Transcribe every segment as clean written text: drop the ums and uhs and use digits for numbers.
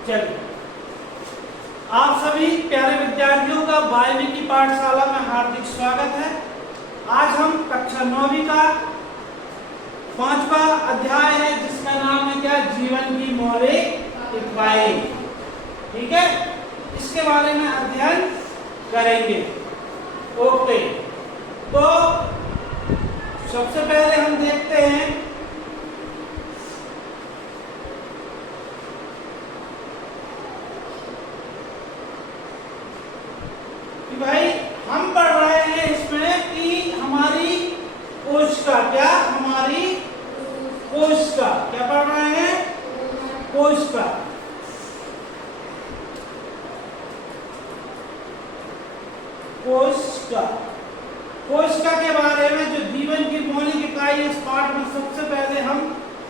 चलिए, आप सभी प्यारे विद्यार्थियों का वायवी की पाठशाला में हार्दिक स्वागत है। आज हम कक्षा 9वीं का 5वां अध्याय है जिसका नाम है क्या, जीवन की मौलिक इकाई। ठीक है, इसके बारे में अध्ययन करेंगे। ओके, तो सबसे पहले हम देखते हैं कि भाई हम पढ़ रहे हैं इसमें कि हमारी कोशिका, क्या हमारी कोशिका, क्या पढ़ रहे हैं, कोशिका। कोशिका, कोशिका के बारे में जो जीवन की मौलिक इकाई, इस पाठ में सबसे पहले हम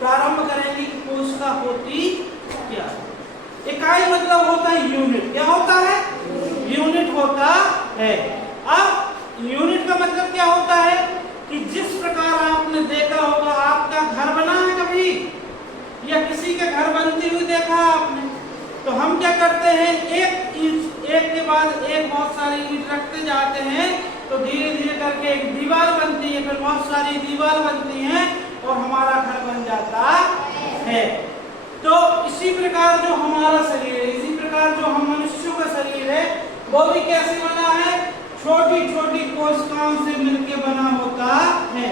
प्रारंभ करेंगे कि कोशिका होती क्या है। इकाई मतलब होता है यूनिट, क्या होता है, यूनिट होता है। अब यूनिट का मतलब क्या होता है कि जिस प्रकार आपने देखा होगा, आपका घर बना है कभी या किसी के घर बनती हुई देखा आपने, तो हम क्या करते हैं, एक के बाद एक बहुत सारी ईंट रखते जाते हैं, तो धीरे धीरे करके एक दीवार बनती है, फिर बहुत सारी दीवार बनती हैं और हमारा घर बन जाता है। तो इसी प्रकार जो हमारा शरीर है, इसी प्रकार जो हम मनुष्यों का शरीर है, वो भी कैसे बना है, छोटी छोटी कोशिकाओं से मिलकर बना होता है।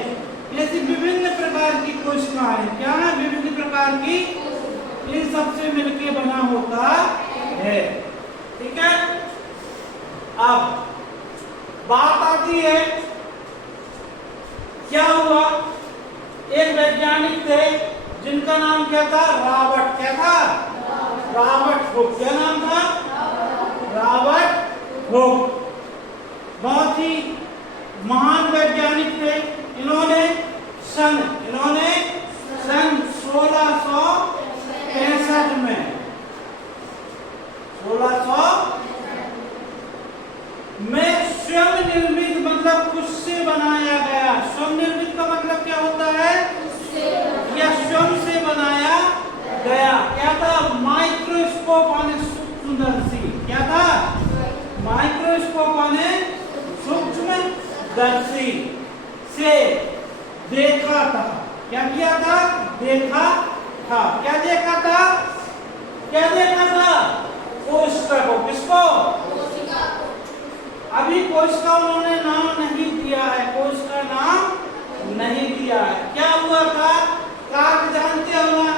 ऐसी विभिन्न प्रकार की कोशिकाएं, क्या है, विभिन्न प्रकार की, इन सबसे मिलकर बना होता है। ठीक है, अब बात आती है, क्या हुआ, एक वैज्ञानिक थे जिनका नाम क्या था, रॉबर्ट, क्या था, रॉबर्ट हुक। क्या नाम था, रॉबर्ट हुक। बहुत ही महान वैज्ञानिक थे। इन्होंने सन 1665 में 1600 में स्वयं निर्मित, मतलब खुद से बनाया गया। स्वयं निर्मित का मतलब क्या होता है, या स्वयं से बनाया गया। क्या था, माइक्रोस्कोप आने सूक्ष्मदर्शी, क्या था, माइक्रोस्कोप आने सूक्ष्मदर्शी से देखा था। क्या किया था, देखा था। क्या देखा था, क्या देखा था, कोशिका को। किसको, अभी कोशिका उन्होंने नाम नहीं दिया है, कोशिका नाम नहीं दिया है। क्या हुआ था, आप जानते हो ना,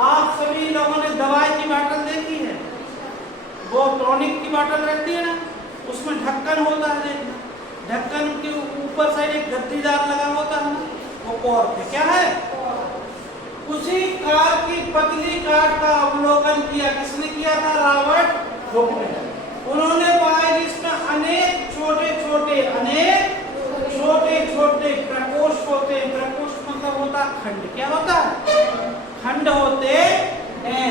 आप सभी लोगों ने दवाई की बोतल देखी है, वो टॉनिक की बोतल रहती है ना, उसमें ढक्कन होता है, देखना, ढक्कन के ऊपर साइड एक गद्दीदार लगा होता है, वो कॉर्क है। क्या है, उसी कार की पतली काट का अवलोकन किया, किसने किया था, रॉबर्ट हुक ने। उन्होंने पाया कि इसमें अनेक छोटे छोटे प्रकोष्ठ होते हैं। प्रकोष्ठ मतलब होता खंड, क्या होता है, खंड होते हैं,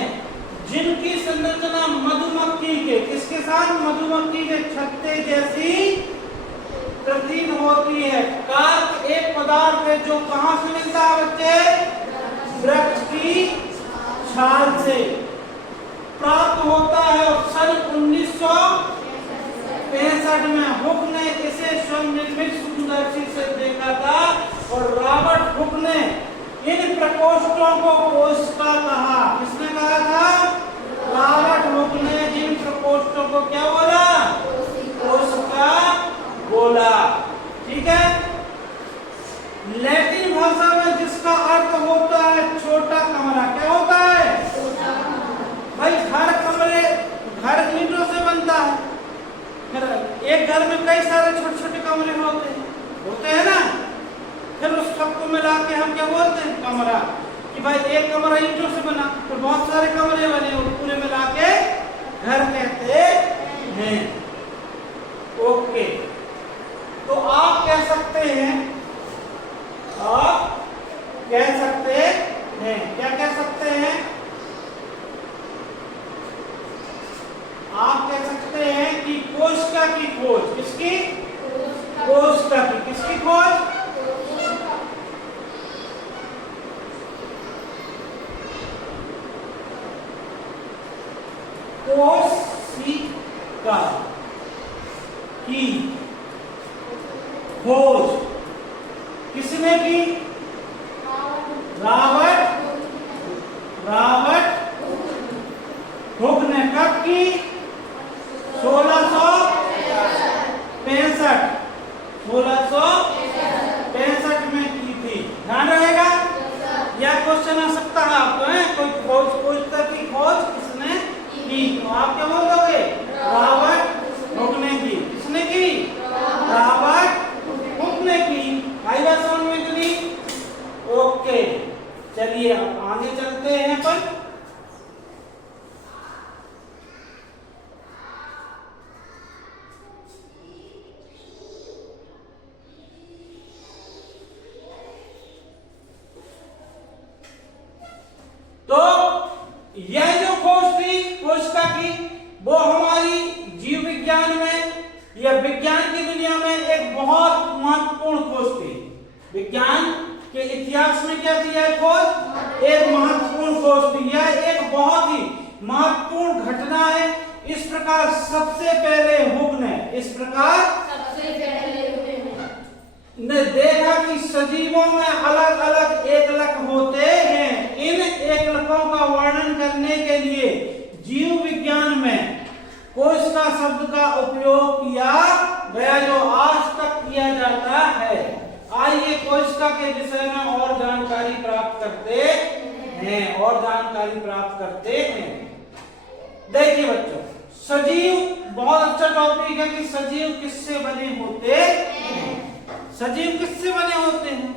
जिनकी संरचना मधुमक्खी के, किसके साथ, मधुमक्खी के छत्ते जैसी प्रतीत होती है। कार्क एक पदार्थ है जो कहां से मिलता है बच्चे, वृक्ष की छाल से प्राप्त होता है। और सन 1965 में हुक ने इसे स्वयं निर्मित सूक्ष्मदर्शी से देखा था, और रॉबर्ट हुक ने इन प्रकोष्ठों को कोशिका कहा। किसने कहा था, रॉबर्ट हुक ने इन प्रकोष्ठों को क्या बोला, कोशिका बोला। ठीक है, लैटिन भाषा में जिसका अर्थ होता है छोटा कमरा। क्या होता है, भाई घर ईंटों से बनता है, फिर एक घर में कई सारे छोटे छोटे कमरे होते हैं ना, फिर उस सबको मिला के हम क्या बोलते हैं, कमरा। कि भाई एक कमरा ईंटों से बना, फिर बहुत सारे कमरे बने, पूरे मिला के घर कहते हैं। ओके, तो आप कह सकते हैं, आप कह सकते हैं, क्या कह सकते हैं, आप कह सकते हैं कि कोशिका की खोज, किसकी, कोशिका की, किसकी खोज, कोशिका की खोज किसने की? रॉबर्ट हुक ने कब की? 1665 में की थी। ध्यान रहेगा। यह क्वेश्चन आ सकता है आपको, है कोई खोज कोशिका की खोज किसने की? तो आप क्या बोल दोगे? रॉबर्ट हुक ने की। किसने की? रॉबर्ट हुक ने की। आई बात समझ में कि नहीं? ओके, चलिए अब आगे चलते हैं। पर तो यह जो खोज थी कोशिका की, वो हमारी जीव विज्ञान में या विज्ञान की दुनिया में एक बहुत महत्वपूर्ण खोज थी। विज्ञान के इतिहास में क्या थी यह खोज? एक महत्वपूर्ण खोज थी। यह एक बहुत ही महत्वपूर्ण घटना है। इस प्रकार सबसे पहले हुक ने देखा कि सजीवों में अलग अलग एकलक होते हैं। इन एकलकों का वर्णन करने के लिए जीव विज्ञान में कोशिका शब्द का उपयोग किया गया, जो आज तक किया जाता है। आइए कोशिका के विषय में और जानकारी प्राप्त करते हैं। देखिए बच्चों, सजीव बहुत अच्छा टॉपिक है कि सजीव किससे बने होते हैं। सजीव किससे बने होते हैं?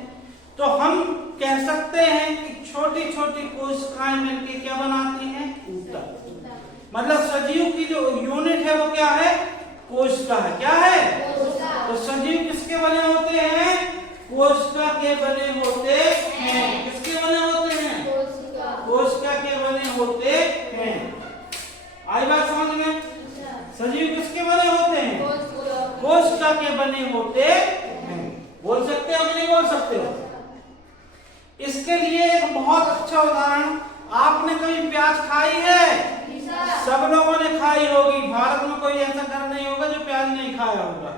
तो हम कह सकते हैं कि छोटी छोटी कोशिकाएं मिलकर क्या बनाती हैं? ऊतक। मतलब सजीव की जो यूनिट है वो क्या है? कोशिका है। क्या है? तो सजीव किसके बने होते हैं? कोशिका के बने होते हैं। किसके बने होते हैं? कोशिका के बने होते हैं। आई बात समझ में? सजीव किसके बने होते हैं? कोशिका के बने होते हैं। बोल सकते हो कि नहीं बोल सकते हो? इसके लिए एक बहुत अच्छा उदाहरण, आपने कभी प्याज खाई है? सब लोगों ने खाई होगी। भारत में कोई ऐसा घर नहीं होगा जो प्याज नहीं खाया होगा।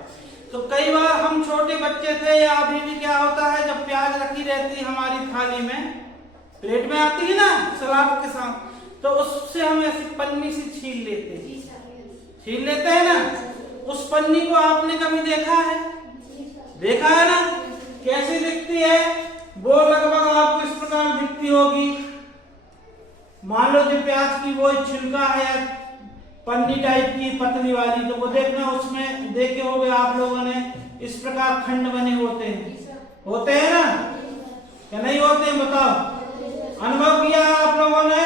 तो कई बार हम छोटे बच्चे थे या अभी भी क्या होता है, जब प्याज रखी रहती है हमारी थाली में, प्लेट में आती है ना सलाद के साथ, तो उससे हम ऐसी पन्नी से छील लेते हैं ना। उस पन्नी को आपने कभी देखा है? देखा है ना? कैसी दिखती है वो? लगभग आपको इस प्रकार दिखती होगी। मान लो जो प्याज की वो छिलका है पन्नी टाइप की पतली वाली, तो वो देखना, उसमें देखे होंगे आप लोगों ने, इस प्रकार खंड बने होते हैं ना? क्या नहीं होते हैं? बताओ, अनुभव किया आप लोगों ने?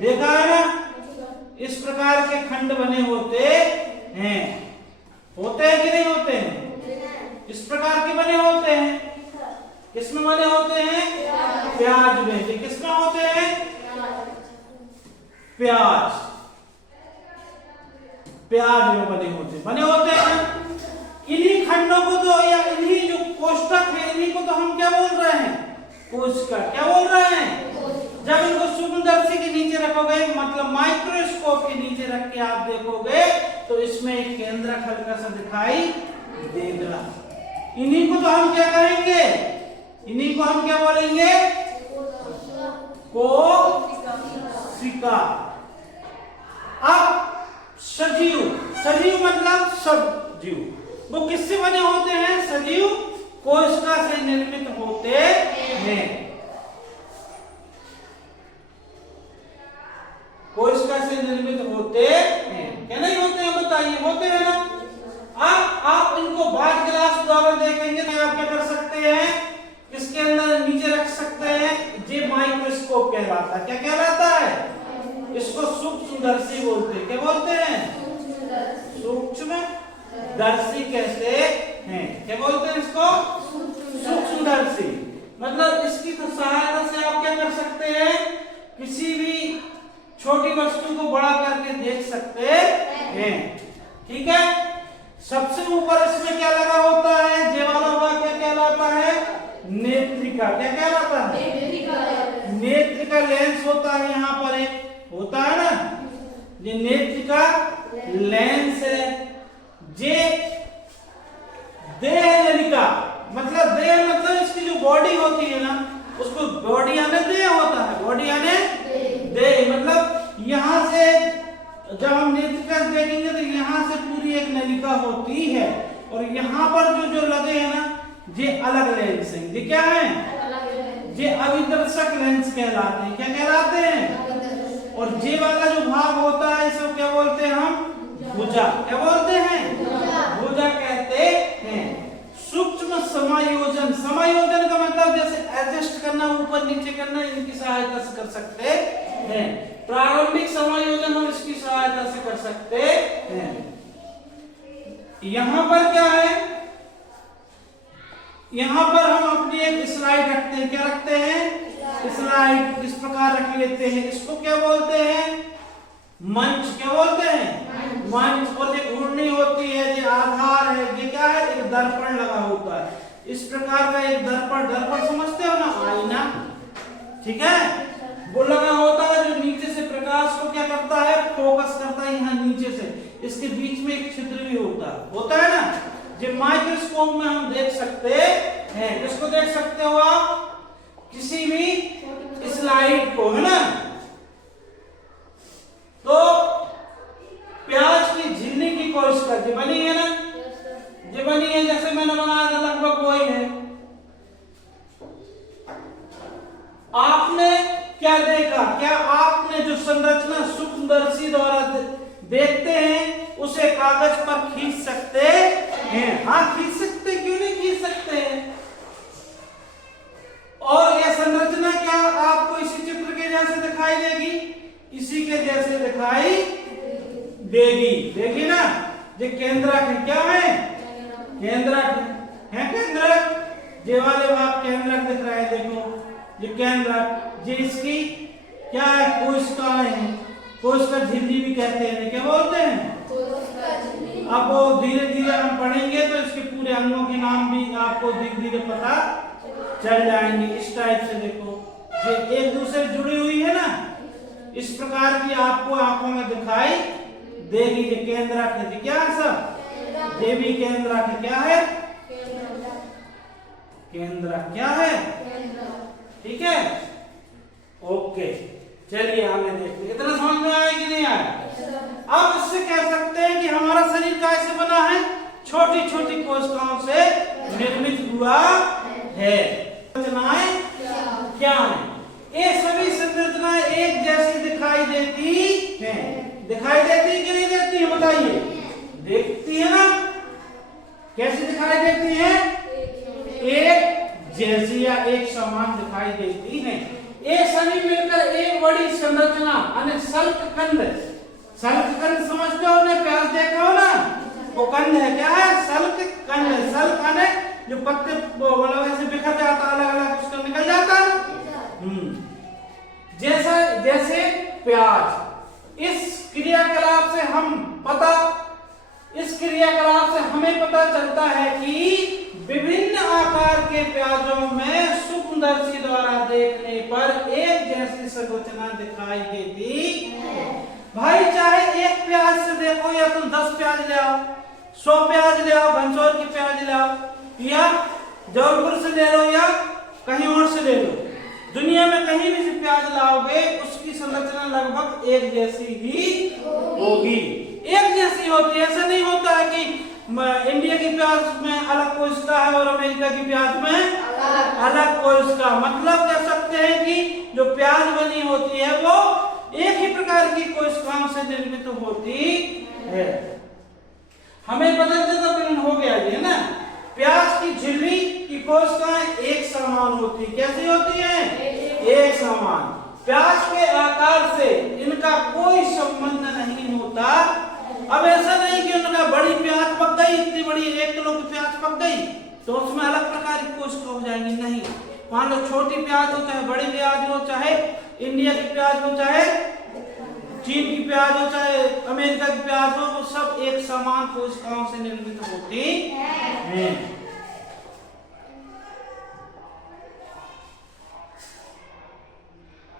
देखा है ना? इस प्रकार के खंड बने होते हैं कि नहीं होते हैं? इस प्रकार के बने होते हैं। किसमें बने होते हैं? प्याज में। किसमें होते हैं? प्याज में बने होते हैं। इन्हीं खंडों को तो, या इन्हीं जो कोष्ठक है, इन्हीं को तो हम क्या बोल रहे हैं? कोशिका। क्या बोल रहे हैं? जब इनको सूक्ष्मदर्शी के नीचे रखोगे, मतलब माइक्रोस्कोप के नीचे रख के आप देखोगे, तो इसमें एक केंद्रक हल्का सा दिखाई देगा। इन्हीं को तो हम क्या कहेंगे? इन्हीं को हम क्या बोलेंगे? कोशिका। अब सजीव मतलब सब जीव, वो किससे बने होते हैं? सजीव कोशिका से निर्मित होते हैं। कोशिका से निर्मित होते हैं। क्या नहीं होते हैं? बताइए, होते हैं ना? आप इनको बात गिलास द्वारा देखेंगे तो आप क्या कर सकते हैं? इसके अंदर नीचे रख सकते हैं। ये माइक्रोस्कोप कहलाता है। क्या कहलाता है? इसको सूक्ष्मदर्शी बोलते हैं। क्या बोलते हैं? सूक्ष्मदर्शी कहते हैं। क्या बोलते हैं इसको? सूक्ष्मदर्शी। मतलब इसकी सहायता से आप क्या कर सकते हैं? किसी भी छोटी वस्तु को बड़ा करके देख सकते हैं। ठीक है? सबसे ऊपर इसमें क्या लगा होता है? ये वाला हुआ क्या कहलाता है? नेत्रिका। क्या कहलाता है? नेत्रिका लेंस होता है। यहाँ पर एक होता है ना, ये नेत्र का लेंस है। जे देह नलिका, मतलब देह मतलब इसकी जो बॉडी होती है ना, उसको बॉडी यानी देह होता है, बॉडी यानी देह, मतलब यहाँ से जब हम नेत्र देखेंगे तो यहाँ से पूरी एक नलिका होती है, और यहाँ पर जो लगे हैं ना, ये अलग लेंस है। ये क्या है? ये अभिदर्शक लेंस कहलाते हैं। क्या कहलाते हैं? और ये वाला जो भाग होता है इसको क्या बोलते हैं हम? भुजा। क्या बोलते हैं? भुजा कहते हैं। सूक्ष्म समायोजन, समायोजन का मतलब जैसे एडजस्ट करना, ऊपर नीचे करना, इनकी सहायता से कर सकते हैं। प्रारंभिक समायोजन हम इसकी सहायता से कर सकते हैं। यहां पर क्या है? यहां पर हम अपनी एक स्लाइड रखते हैं। क्या रखते हैं? स्लाइड इस प्रकार रख लेते हैं। इसको क्या बोलते हैं? मंच। क्या बोलते हैं? मंच। और ये घूर्णी होती है, ये आधार है, ये क्या है? एक दर्पण लगा होता है। इस प्रकार का एक दर्पण, दर्पण समझते हो ना, आईना, ठीक है, वो लगा होता है जो नीचे से प्रकाश को क्या करता है? फोकस करता है यहाँ नीचे से। इसके बीच में एक छिद्र भी होता है ना, जो माइक्रोस्कोप में हम देख सकते हैं। किसको देख सकते हो आप? किसी भी स्लाइड को, है ना। तो प्याज की झिल्ली की कोशिका जो बनी है ना, जो बनी है जैसे मैंने बनाया था, लगभग वही है। आपने क्या देखा? क्या आपने जो संरचना सूक्ष्मदर्शी द्वारा देखते हैं उसे कागज पर खींच सकते हैं? हाँ, खींच सकते। क्यों नहीं खींच सकते हैं? और यह संरचना क्या आपको इसी चित्र के जैसे दिखाई देगी? इसी के जैसे दिखाई देगी। देखिए ना, ये केंद्रक है। क्या है? केंद्रक है। केंद्रक, ये वाले भाग केंद्रक दिख रहा है, देखो ये केंद्रक। ये इसकी क्या है? कोशिकाएं हैं। कोशिका झिल्ली भी कहते हैं। क्या बोलते हैं? अब वो धीरे धीरे हम पढ़ेंगे तो इसके पूरे अंगों के नाम भी आपको धीरे धीरे पता चल जाएंगे। इस टाइप से देखो, ये एक दूसरे जुड़ी हुई है ना, इस प्रकार की आपको आंखों में दिखाई देगी। ये केंद्रक है। क्या है सब? ये भी केंद्रक है। क्या है? केंद्रक। क्या है? ठीक है, ओके। चलिए आगे देखते हैं। इतना समझ में आया कि नहीं आया? अब इससे कह सकते हैं कि हमारा शरीर कैसे बना है? छोटी छोटी कोशिकाओं से निर्मित हुआ है। संरचनाएं क्या है? ये सभी संरचनाएं एक जैसी दिखाई देती हैं। दिखाई देती कि नहीं देती है? बताइए। देखती है ना? कैसी दिखाई देती है? एक जैसी या एक समान दिखाई देती हैं। ये सभी मिलकर एक बड़ी संरचना यानी सल्ककंद। सल्ककंद समझते हो ना? प्याज देखा हो ना, वो कंद है। क्या है? सल्ककंद। सल्क यानी जो पत्ते मतलब ऐसे बिखर जाता, अलग अलग उसका निकल जाता। जैसे प्याज। इस क्रियाकलाप से हमें पता चलता है कि विभिन्न आकार के प्याजों में सूक्ष्मदर्शी द्वारा देखने पर एक जैसी संरचना दिखाई देती। भाई चाहे एक प्याज से देखो या तुम 10 प्याज ले आओ, 100 प्याज ले आओ, घनसौर की प्याज ले आओ, या जौनपुर से ले लो या कहीं और से ले लो, दुनिया में कहीं भी से प्याज लाओगे उसकी संरचना लगभग एक जैसी ही होगी। एक जैसी होती है। ऐसा नहीं होता है कि इंडिया की प्याज में अलग कोशिका है और अमेरिका की प्याज में अलग कोशिका। मतलब कह सकते हैं कि जो प्याज बनी होती है वो एक ही प्रकार की कोशिकाओं से निर्मित होती है। हमें पता चलता प्रश्न हो गया ये ना। प्याज की झिल्ली की कोशिकाएं एक समान होती है। कैसी होती है? एक समान। प्याज के आकार से इनका कोई संबंध नहीं होता। अब ऐसा नहीं कि उनका बड़ी प्याज पक गई, इतनी बड़ी 1 किलो की प्याज पक गई तो उसमें अलग प्रकार की कोशिका हो जाएंगी। नहीं, मान लो छोटी प्याज हो चाहे बड़ी प्याज हो, चाहे इंडिया की प्याज हो, चाहे चीन की प्याज हो, चाहे अमेरिका की प्याज हो, वो सब एक समान कोशिकाओं से निर्मित होती हैं।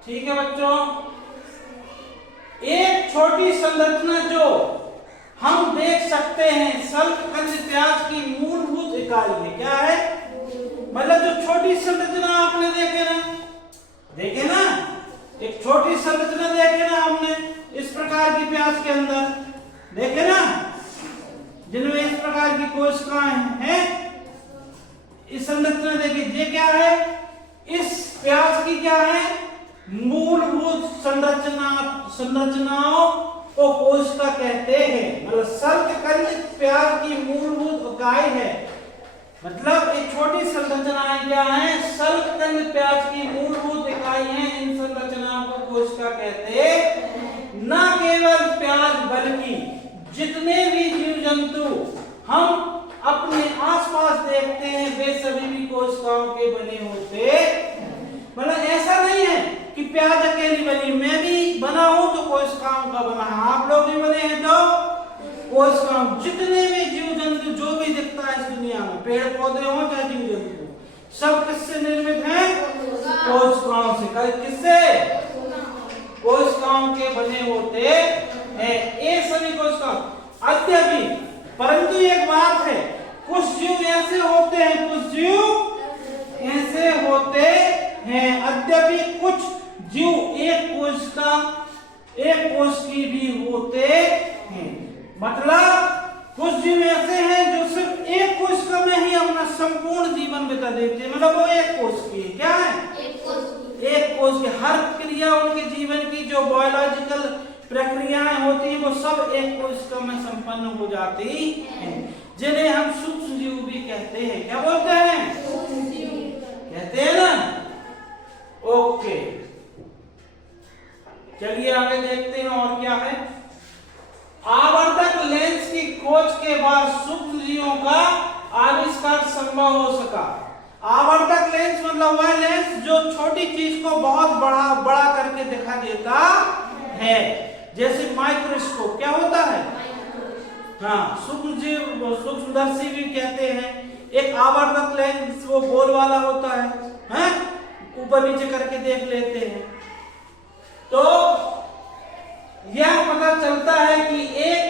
ठीक है बच्चों, एक छोटी संरचना जो हम देख सकते हैं शल्ककंद प्याज की मूलभूत इकाई है। क्या है? मतलब जो छोटी संरचना आपने देखे ना एक छोटी संरचना देखे ना हमने इस प्रकार की प्याज के अंदर देखे ना, जिनमें इस प्रकार की कोशिकाएं हैं। इस संरचना देखिए, ये क्या है? इस प्याज की क्या है? मूलभूत संरचनाओं को कोशिका कहते हैं। मतलब शल्ककंद प्याज की मूलभूत इकाई है। मतलब एक छोटी संरचनाएं क्या है? शल्ककंद प्याज की मूलभूत इकाई है। इन संरचनाओं को कोशिका कहते हैं। न केवल प्याज बल्कि जितने भी जीव जंतु हम अपने आसपास देखते हैं वे सभी भी कोशिकाओं के बने होते। मतलब ऐसा नहीं है कि प्याज अकेली बनी, मैं भी बना हूं तो कोशिकाओं का बना, आप लोग भी बने हैं तो कोशिकाओं। जितने भी जीव जंतु जो भी दिखता है इस दुनिया में, पेड़ पौधे हो चाहे जीव जंतु, सब किससे निर्मित हैं? कोशिकाओं से। किससे? कोशिकाओं के बने होते हैं ये सभी कोशिकाओं। अद्यपि परंतु एक बात है, कुछ जीव ऐसे होते हैं, कुछ जीव ऐसे होते हैं, अद्यपि कुछ जीव एक कोश की भी होते हैं। मतलब कुछ जीव ऐसे हैं जो सिर्फ एक कोशिका में ही अपना संपूर्ण जीवन बिता देते हैं। मतलब वो एक कोश की है। क्या है? एक कोश की हर क्रिया उनके जीवन की जो बायोलॉजिकल प्रक्रियाएं होती हैं वो सब एक कोशिका में संपन्न हो जाती हैं, जिन्हें हम सूक्ष्म जीव भी कहते हैं। क्या बोलते हैं? कहते हैं ना। ओके, चलिए आगे देखते हैं और क्या है। आवर्धक लेंस की खोज के बाद सूक्ष्म जीवों का आविष्कार संभव हो सका। आवर्धक लेंस मतलब वह लेंस जो छोटी चीज को बहुत बड़ा करके दिखा देता है, जैसे माइक्रोस्कोप। क्या होता है? हाँ, सूक्ष्मदर्शी भी कहते हैं। एक आवर्धक लेंस वो गोल वाला होता है, ऊपर नीचे करके देख लेते हैं। तो यह पता चलता है कि एक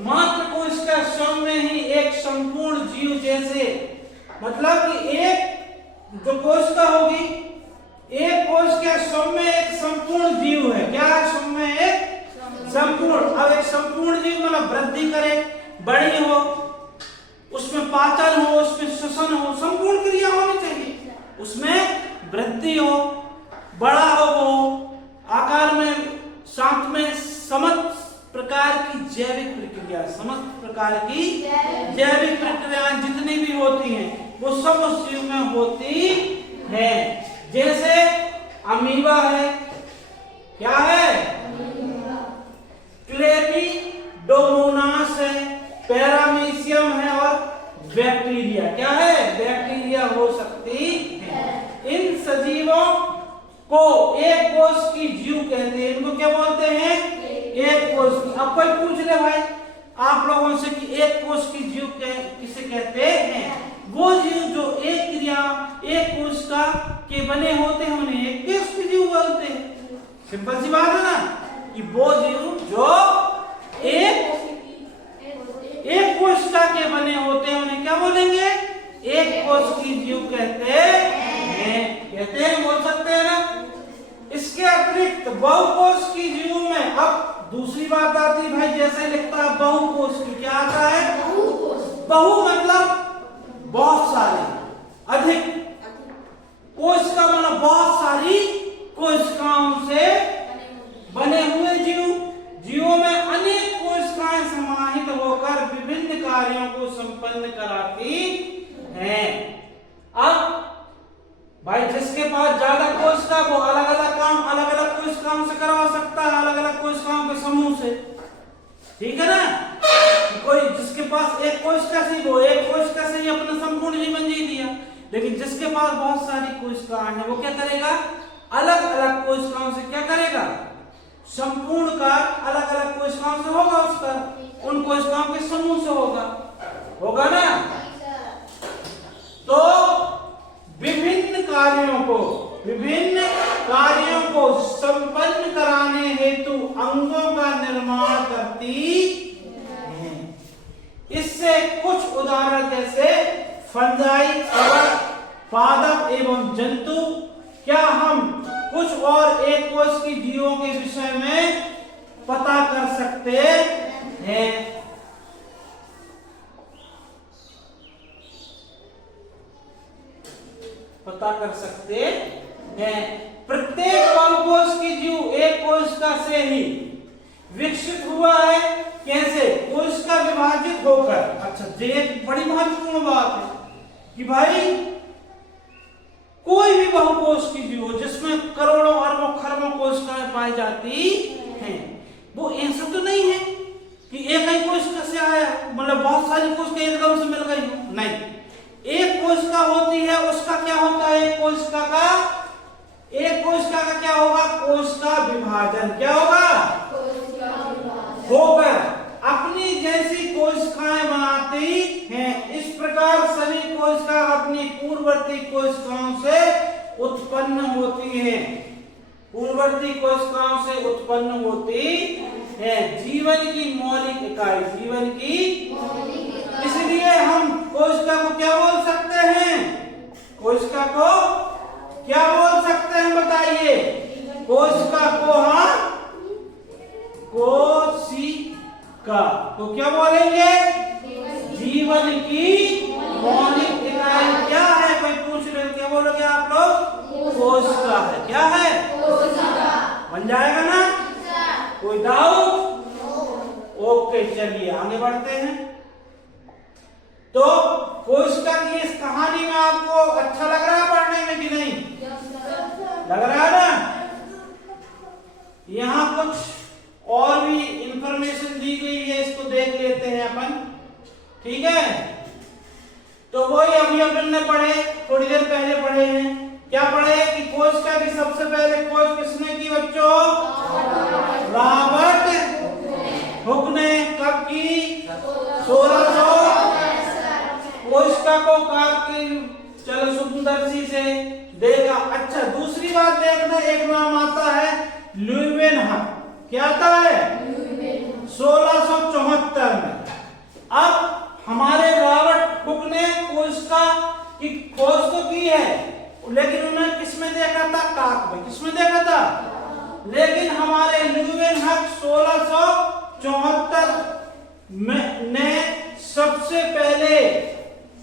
मात्र कोशिका स्वयं में ही एक संपूर्ण जीव जैसे, मतलब कि एक जो कोशिका होगी, एक कोशिका स्वयं में एक संपूर्ण जीव है। क्या है? स्वयं में एक संपूर्ण। अब एक संपूर्ण जीव मतलब वृद्धि करे, बड़ी हो, उसमें पाचन हो, उसमें श्वसन हो, संपूर्ण क्रिया होनी चाहिए, उसमें वृद्धि हो, बड़ा हो, वो आकार में, साथ में समस्त प्रकार की जैविक प्रक्रिया, समस्त प्रकार की जैविक प्रक्रियाएं जितनी भी होती हैं वो सब उस जीव में होती है। जैसे अमीबा है, क्या है? क्लेपिडोमोनास है, पैरामीशियम है और बैक्टीरिया। क्या है? बैक्टीरिया हो सकती है। इन सजीवों को एक कोश की जीव कहते हैं। इनको क्या बोलते हैं? एक कोश की। अब कोई पूछ ले भाई आप लोगों से कि एक कोश की जीव किसे कहते हैं? वो जीव जो एक क्रिया एक कोशिका के बने होते हैं उन्हें एक कोश की जीव बोलते हैं। सिंपल सी बात है ना, कि वो जीव जो एक कोशिका के बने होते हैं उन्हें क्या बोलेंगे? एक कोश की जीव कहते हैं। कहते हैं, बोल सकते हैं ना। इसके अतिरिक्त बहुकोश की जीव में अब दूसरी बात आती है भाई, जैसे लिखता है बहुकोश की, क्या आता है? बहु मतलब बहुत सारे, अधिक, कोशिका मतलब बहुत सारी कोशिकाओं से बने हुए जीव। जीवों में अनेक कोशिकाएं समाहित होकर विभिन्न कार्यों को संपन्न कराती हैं। अब भाई जिसके पास ज्यादा कोशिका वो अलग अलग काम अलग अलग कोशिकाओं से करवा सकता है, अलग अलग कोशिकाओं के समूह से। ठीक है ना? कोई जिसके पास एक कोशिका से, वो एक कोशिका से ही अपना संपूर्ण जीवन जी लिया। लेकिन जिसके पास बहुत सारी कोशिकाएं हैं वो क्या करेगा? अलग अलग कोशिकाओं से क्या करेगा? संपूर्ण कार्य अलग अलग कोशिकाओं से होगा, उसका उन कोशिकाओं के समूह से होगा ना। तो विभिन्न कार्यों को संपन्न कराने हेतु अंगों का निर्माण करती हैं। इससे कुछ उदाहरण जैसे फंजाई, पादप एवं जंतु। क्या हम कुछ और एक कोष की जीवों के विषय में पता कर सकते हैं? पता कर सकते हैं। प्रत्येक बहुकोष की जीव एक कोशिका से ही विकसित हुआ है। कैसे? कोशिका विभाजित होकर। अच्छा, ये एक बड़ी महत्वपूर्ण बात है कि भाई कोई भी बहुकोष की जीव हो जिसमें करोड़ों अरबों खरबों कोशिकाएं पाई जाती हैं, वो ऐसा तो नहीं है कि एक ही कोशिका से आया, मतलब बहुत सारी कोशिकाएं एकदम से मिल गई। नहीं, एक कोशिका होती है, उसका क्या होता है? एक कोशिका का क्या होगा? कोशिका विभाजन। क्या होगा? होकर अपनी जैसी कोशिकाएं बनाती हैं। इस प्रकार सभी कोशिका अपनी पूर्ववर्ती कोशिकाओं से उत्पन्न होती हैं। पूर्ववर्ती कोशिकाओं से उत्पन्न होती है। जीवन की मौलिक इकाई, जीवन की इसलिए हम कोशिका को क्या बोल सकते हैं? कोशिका को क्या बोल सकते हैं? बताइए। कोशिका को हम कोशिका तो क्या बोलेंगे? जीवन की मौलिक इकाई क्या है? कोई पूछ रहे, क्या बोलोगे आप लोग? कोशिका है। क्या है? बन जाएगा ना? कोई डाउट? ओके, चलिए आगे बढ़ते हैं। तो कोशिका की इस कहानी में आपको अच्छा लग रहा है पढ़ने में कि नहीं? लग रहा है ना? यहाँ कुछ और भी इंफॉर्मेशन दी गई है, इसको देख लेते हैं अपन। ठीक है, तो वही अभी अपन ने पढ़े, थोड़ी देर पहले पढ़े हैं। क्या पढ़े कि कोशिका की सबसे पहले खोज किसने की बच्चों? रॉबर्ट हुक ने। कब की? 1600। कोशिका को काट के चलो सुंदरसी से देखा। अच्छा, दूसरी बात देखना, एक नाम आता है ल्यूवेनहक। क्या आता है? 1674 में। अब हमारे रॉबर्ट हुक ने कोशिका की खोज तो की है, लेकिन उन्होंने किसमें देखा था? काक में। किसमें देखा था? लेकिन हमारे ल्यूवेनहक 1674 ने सबसे पहले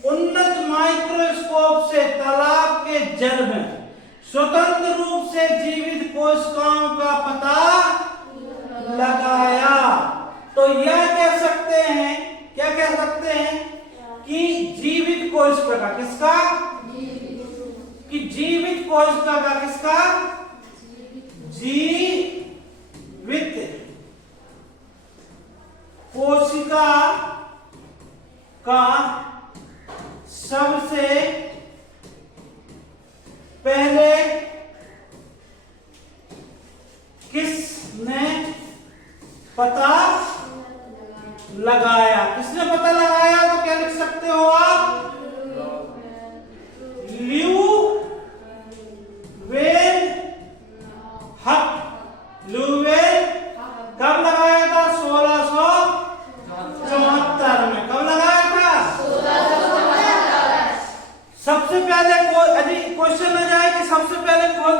उन्नत माइक्रोस्कोप से तालाब के जल में स्वतंत्र रूप से जीवित कोशिकाओं का पता लगाया। तो यह कह सकते हैं, क्या कह सकते हैं कि जीवित कोशिका का किसका? कि जीवित कोशिका का किसका? जीवित कोशिका का सबसे पहले किसने पता लगाया? किसने पता लगाया? तो क्या लिख सकते हो आप? ल्यूवेनहक। कब लगाया था? 1674 में। कब लगाया था? सबसे पहले क्वेश्चन आ जाए कि सबसे पहले खोज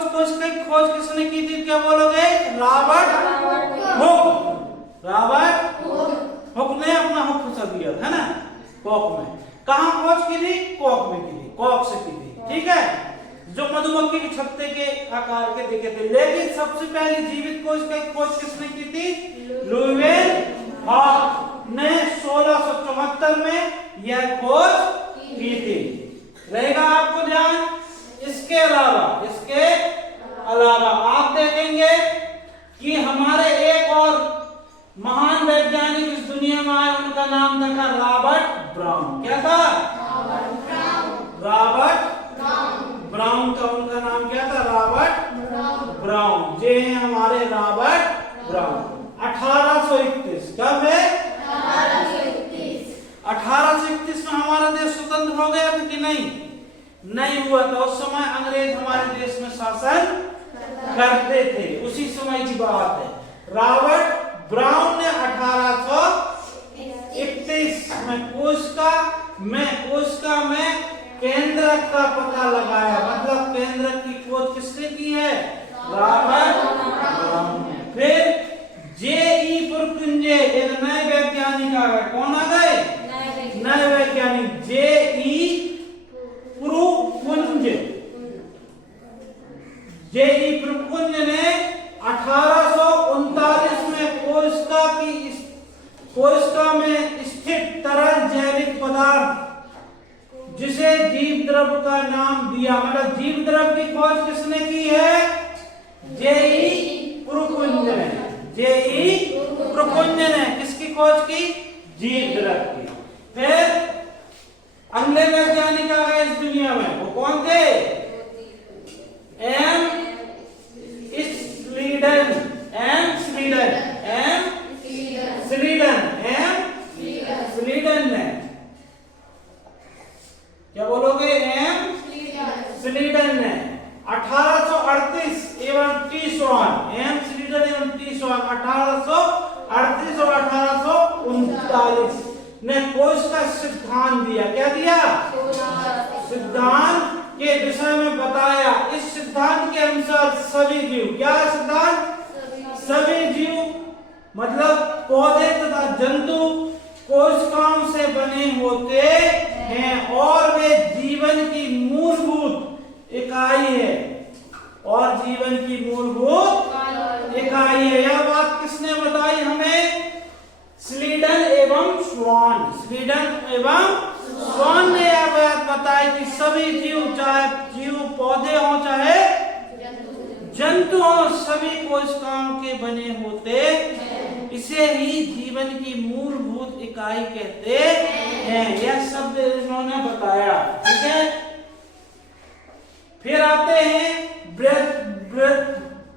किसने की थी? क्या बोलोगे? Robert Hooke. रॉबर्ट हुक ने अपना हुक फंसा दिया है ना कॉक में। कहां खोज की थी? कॉक में की थी, कॉक से की थी। ठीक है, जो मधुमक्खी के छत्ते के आकार के दिखे थे। लेकिन सबसे पहले जीवित कोशिका की खोज किसने की थी? ल्यूवेनहक ने 1674 में यह खोज की थी। रहेगा आपको ध्यान। इसके अलावा आप देखेंगे कि हमारे एक और महान वैज्ञानिक इस दुनिया में आए, उनका नाम था रॉबर्ट ब्राउन। क्या था? रॉबर्ट ब्राउन का उनका नाम क्या था? Robert brown. ये हैं हमारे रॉबर्ट ब्राउन। 1831। कब है? 1831 में हमारा देश स्वतंत्र हो गया था कि नहीं? नहीं हुआ था। उस समय अंग्रेज हमारे देश में शासन करते थे, उसी समय की बात है। रॉबर्ट ब्राउन ने 18 कारक का पता लगाया, मतलब केंद्रक की खोज किसने की है? रॉबर्ट ब्राउन ने। फिर J.E. पुरकुंजे एक नए वैज्ञानिक आ गए। कौन आ गए? नए वैज्ञानिक J.E. पुरकुंजे। J.E. पुरकुंजे ने 1839 में कोशिका में स्थित तरल जैविक पदार्थ जिसे जीव द्रव का नाम दिया, मतलब जीव द्रव की खोज किसने की है? J.E. पुरकुंजे ने। J.E. पुरकुंजे ने किसकी खोज की? जीव द्रव की। फिर अगले वैज्ञानिक आ गए इस दुनिया में, वो कौन थे? एम स्लीडन। स्लीडन ने, क्या बोलोगे? एम स्लीडन ने 1838 एवं 1839 एम स्लीडन एवं 1838 और 1839 ने कोश का सिद्धांत दिया। क्या दिया? सिद्धांत के विषय में बताया। इस सिद्धांत के अनुसार सभी जीव, क्या सिद्धांत? सभी जीव मतलब पौधे तथा जंतु कोशिकाओं से बने होते हैं और वे जीवन की मूलभूत इकाई है। और जीवन की मूलभूत इकाई है। यह बात किसने बताई हमें? स्लीडन एवं स्वान। स्लीडन एवं स्वान ने यह बात बताई कि सभी जीव, चाहे जीव पौधे हो चाहे जंतु हो, सभी कोशिकाओं के बने होते, इसे ही जीवन की मूलभूत इकाई कहते हैं। यह शब्द इन्होंने बताया। ठीक है। फिर आते हैं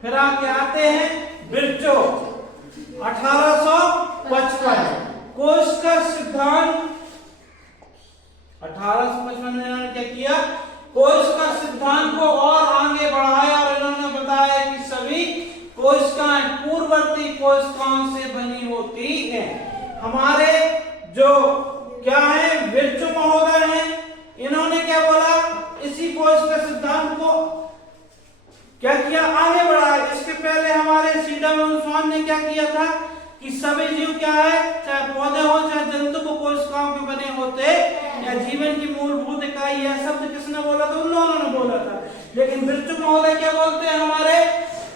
फिर आते हैं बिरचो 1855 कोश का सिद्धांत। 1855 में इन्होंने क्या किया? कोश का सिद्धांत को और आगे बढ़ाया और इन्होंने बताया कि सभी कोशिकाएं पूर्ववर्ती कोशिकाओं से बनी होती हैं। हमारे जो क्या है विर्चु महोदय हैं, इन्होंने क्या बोला? इसी कोश का सिद्धांत को क्या किया? आगे बढ़ाया। इसके पहले हमारे स्लीडन ने क्या किया था कि सभी जीव क्या है, चाहे पौधे हो चाहे जंतु, को कोशिकाओं के बने होते या जीवन की मूलभूत इकाई। यह शब्द किसने बोला था? उन लोगों ने बोला था। लेकिन बिरचु महोदय क्या बोलते हैं हमारे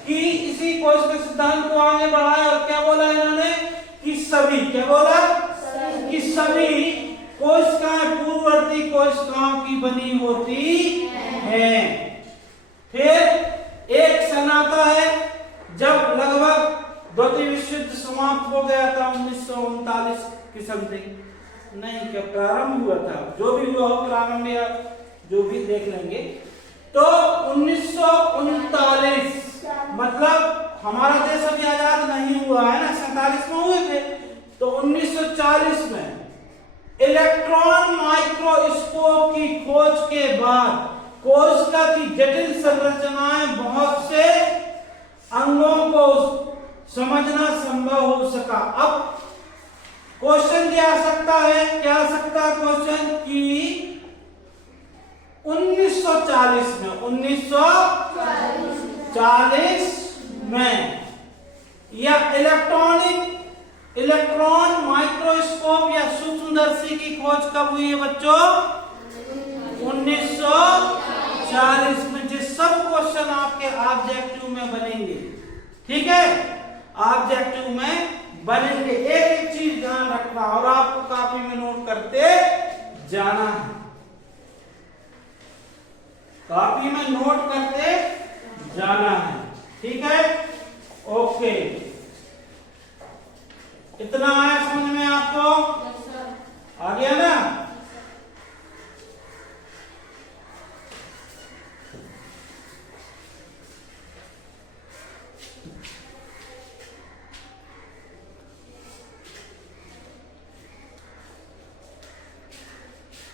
कि इसी कोश के सिद्धांत को आगे बढ़ाया और क्या बोला इन्होंने कि सभी, क्या बोला? कि सभी कोशिकाएं पूर्ववर्ती कोशिकाओं की बनी होती हैं। फिर एक सन आता है जब लगभग द्वितीय विश्व युद्ध समाप्त हो गया था 1939 की समथिंग। नहीं, क्या प्रारंभ हुआ था? जो भी हुआ हो प्रारंभ या जो भी देख लेंगे। तो 1939 मतलब हमारा देश अभी आजाद नहीं हुआ है ना, 47 में हुए थे। तो 1940 में इलेक्ट्रॉन माइक्रोस्कोप की खोज के बाद कोशिका की जटिल संरचनाएं, बहुत से अंगों को समझना संभव हो सका। अब क्वेश्चन क्या आ सकता है? क्या आ सकता है क्वेश्चन कि 1940 में 1940 में या इलेक्ट्रॉन माइक्रोस्कोप या सूक्ष्मदर्शी की खोज कब हुई है बच्चों? 1940 में। जिस सब क्वेश्चन आपके ऑब्जेक्टिव में बनेंगे, ठीक है, ऑब्जेक्टिव में बनेंगे। एक चीज ध्यान रखना और आपको कॉपी में नोट करते जाना है। कॉपी में नोट करते जाना है। ठीक है, ओके। इतना आया समझ में आपको? आ गया ना?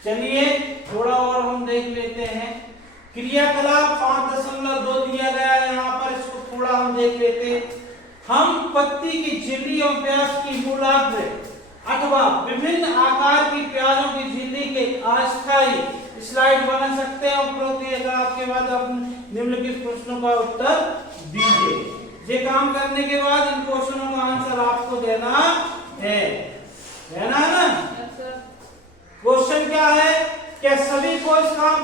चलिए थोड़ा और हम देख लेते हैं। क्रियाकलाप 5.2 दिया गया है यहाँ पर, इसको थोड़ा हम देख लेते हैं। हम पत्ती की झिल्ली और प्याज की मूलाग्र अथवा विभिन्न आकार की प्याजों की झिल्ली के अस्थायी स्लाइड बना सकते हैं उपरोक्त ग्राफ के बाद आप निम्नलिखित प्रश्नों का उत्तर दीजिए। ये काम करने के बाद इन क्वेश्चनों का आंसर आपको देना है ना। क्वेश्चन क्या है? क्या सभी को इस काम